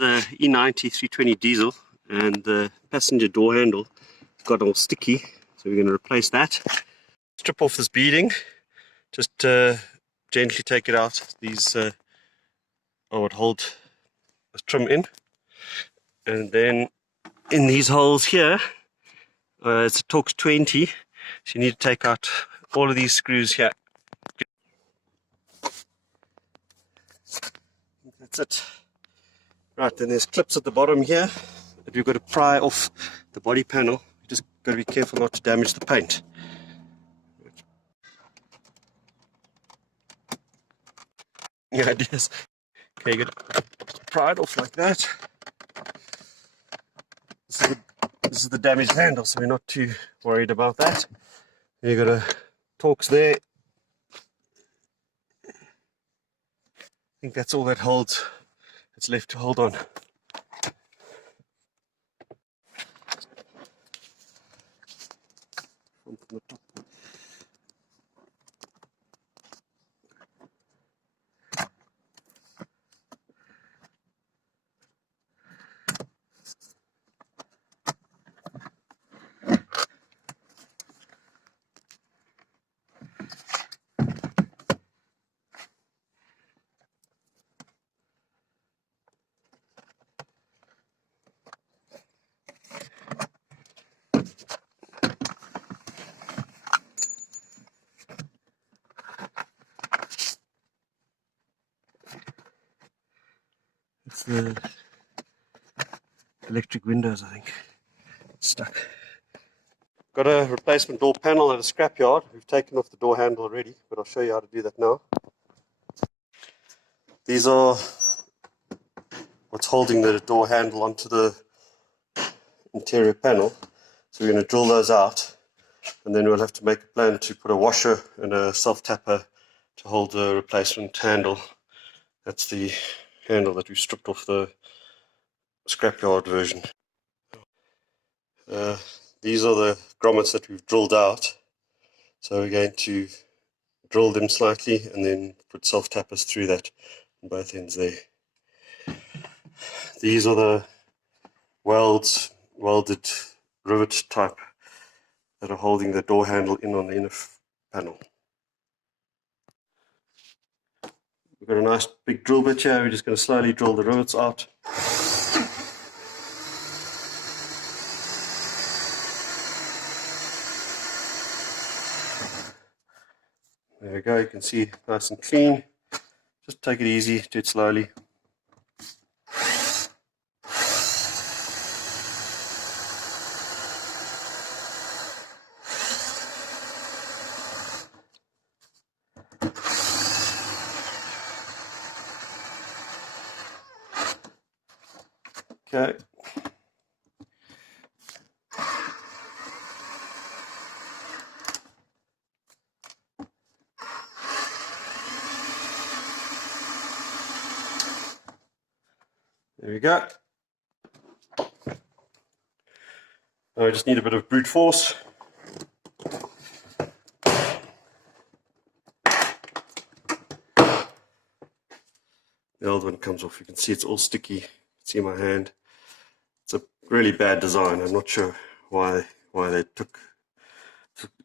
The E90 320 diesel, and the passenger door handle got all sticky, so we're going to replace that. Strip off this beading, just gently take it out. These I would hold the trim in, and then in these holes here, it's a Torx 20, so you need to take out all of these screws here. That's it. Right, then there's clips at the bottom here that we've got to pry off the body panel. You just got to be careful not to damage the paint. Yeah, it is. Okay, you got to pry it off like that. This is the damaged handle, so we're not too worried about that. You got a Torx there. I think that's all that holds. It's left to hold on. From the top. It's the electric windows, I think. It's stuck. Got a replacement door panel at a scrapyard. We've taken off the door handle already, but I'll show you how to do that now. These are what's holding the door handle onto the interior panel. So we're going to drill those out, and then we'll have to make a plan to put a washer and a self-tapper to hold the replacement handle. That's the handle that we stripped off the scrapyard version. These are the grommets that we've drilled out. So we're going to drill them slightly and then put self-tappers through that on both ends there. These are the welded rivet type that are holding the door handle in on the inner panel. We've got a nice big drill bit here. We're just going to slowly drill the rivets out. There we go, you can see nice and clean. Just take it easy, do it slowly. Okay. There we go. Now I just need a bit of brute force. The old one comes off. You can see it's all sticky. You can see my hand. It's a really bad design. I'm not sure why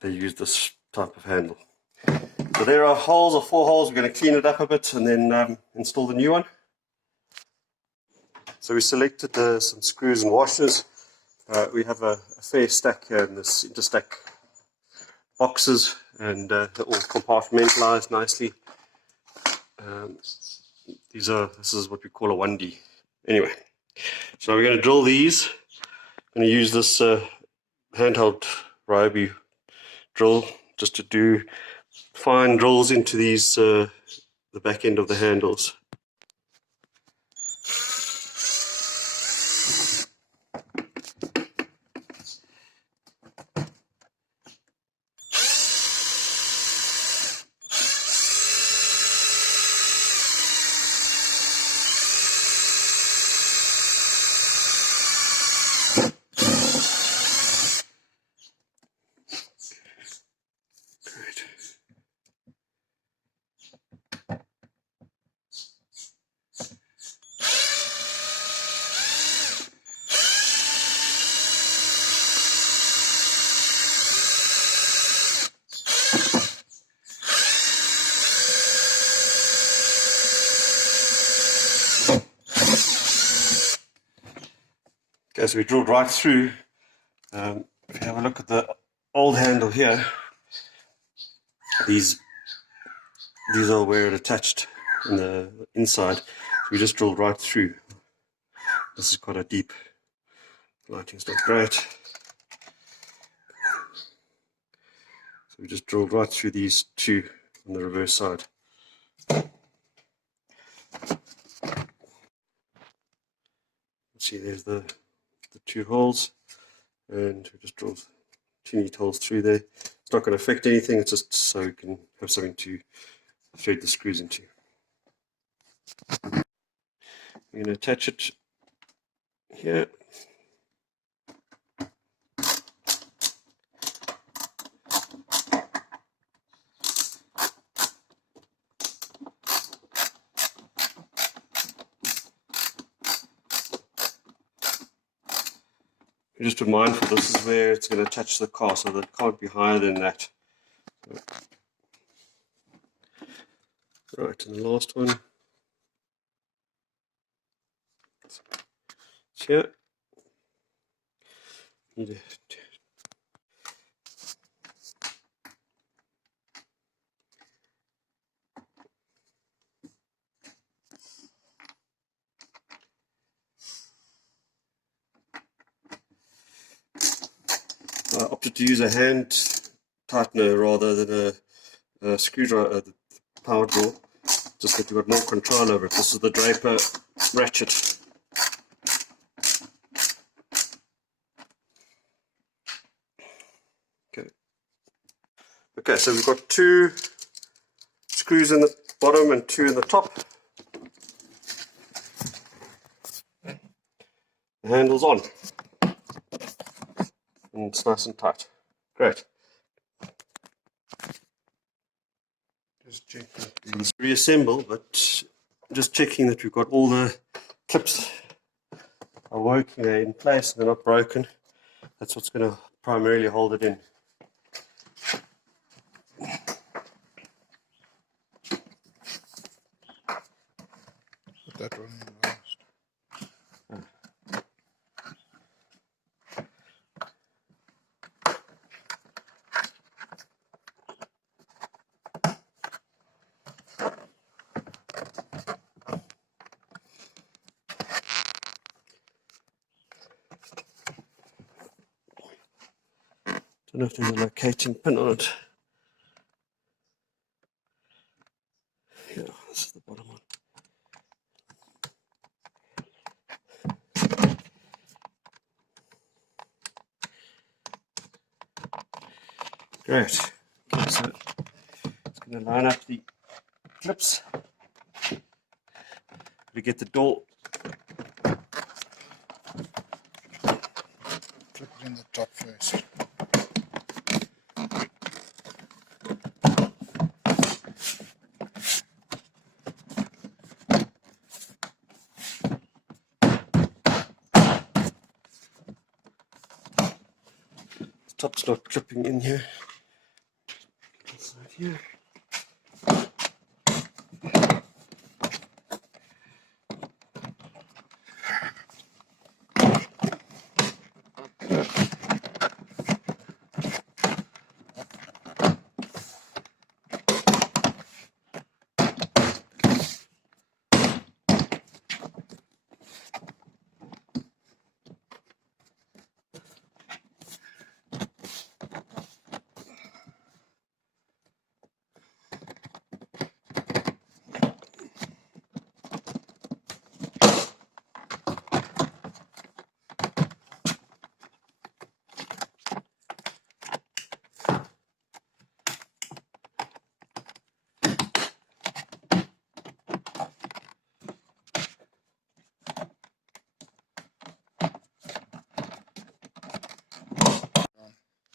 they used this type of handle. So there are holes, or 4 holes. We're going to clean it up a bit and then install the new one. So we selected some screws and washers. We have a fair stack here in this interstack boxes, and they're all compartmentalized nicely. This is what we call a 1D. Anyway, so we're going to drill these. I'm going to use this handheld Ryobi drill just to do fine drills into these the back end of the handles. Okay, so we drilled right through. If you have a look at the old handle here, these are where it attached in the inside. So we just drilled right through. This is quite a deep. Lighting's not great. So we just drilled right through these two on the reverse side. See, there's the two holes, and we just drilled 2 neat holes through there. It's not going to affect anything, it's just so you can have something to thread the screws into. We're going to attach it here. Just be mindful, this is where it's going to attach the car, so that it can't be higher than that. Right, and the last one. It's here. Need I opted to use a hand tightener rather than a screwdriver, the power draw, just that you've got more control over it. This is the Draper ratchet. Okay, so we've got 2 screws in the bottom and 2 in the top. The handle's on. And it's nice and tight. Great. Just checking. Let's reassemble, but just checking that we've got all the clips are working, they're in place, they're not broken. That's what's going to primarily hold it in. Put that one in last. Don't know if there's a locating pin on it. Yeah, this is the bottom one. Great. Okay, so it's going to line up the clips. We get the door. Clip it in the top first. The top's not clipping in here. Inside here.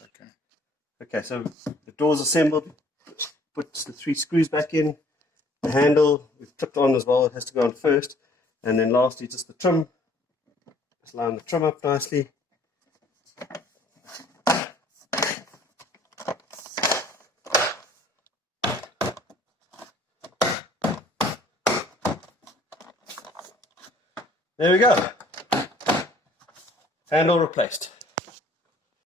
Okay. Okay, so the door's assembled. Put the 3 screws back in. The handle we've clipped on as well. It has to go on first, and then lastly just the trim. Just line the trim up nicely. There we go. Handle replaced.